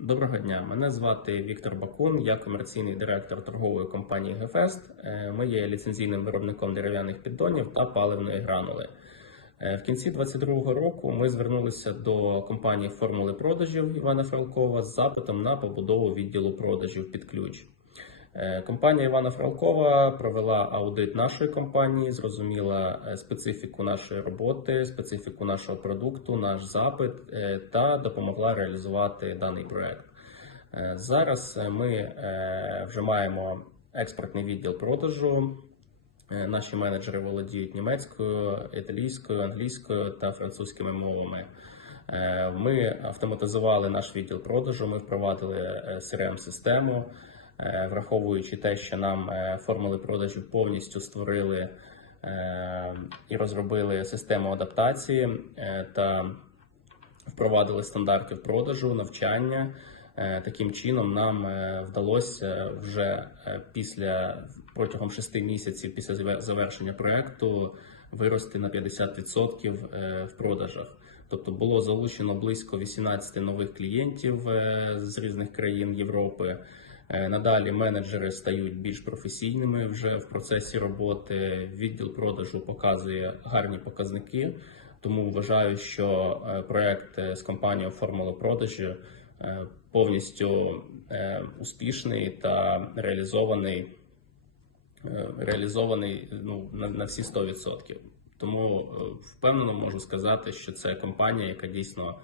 Доброго дня, мене звати Віктор Бакун, я комерційний директор торгової компанії Гефест. Е, Ми є ліцензійним виробником дерев'яних піддонів та паливної гранули. Е, В кінці 2022 року ми звернулися до компанії формули продажів Івана Фралкова з запитом на побудову відділу продажів під ключ. Е, Компанія Івана Фралкова провела аудит нашої компанії, зрозуміла е, специфіку нашої роботи, специфіку нашого продукту, наш запит е, та допомогла реалізувати даний проект. Зараз ми вже маємо експортний відділ продажу. Наші менеджери володіють німецькою, італійською, англійською та французькими мовами. Ми автоматизували наш відділ продажу. Ми впровадили crm систему враховуючи те, що нам е, формули продажів повністю створили е, і розробили систему адаптації е, та впровадили стандарти продажу, навчання. Е, Таким чином нам е, вдалося вже е, після протягом шести місяців після заве- завершення проекту вирости на 50% е, в продажах. Тобто було залучено близько 18 нових клієнтів е, з різних країн Європи. Е, Надалі менеджери стають більш професійними вже в процесі роботи. Відділ продажу показує гарні показники. Тому вважаю, що е, проект е, з компанією Формула продажі повністю успішний та реалізований, реалізований ну, на, на всі 100%. Тому впевнено можу сказати, що це компанія, яка дійсно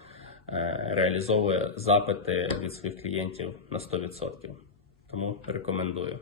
реалізовує запити від своїх клієнтів на 100%. Тому рекомендую.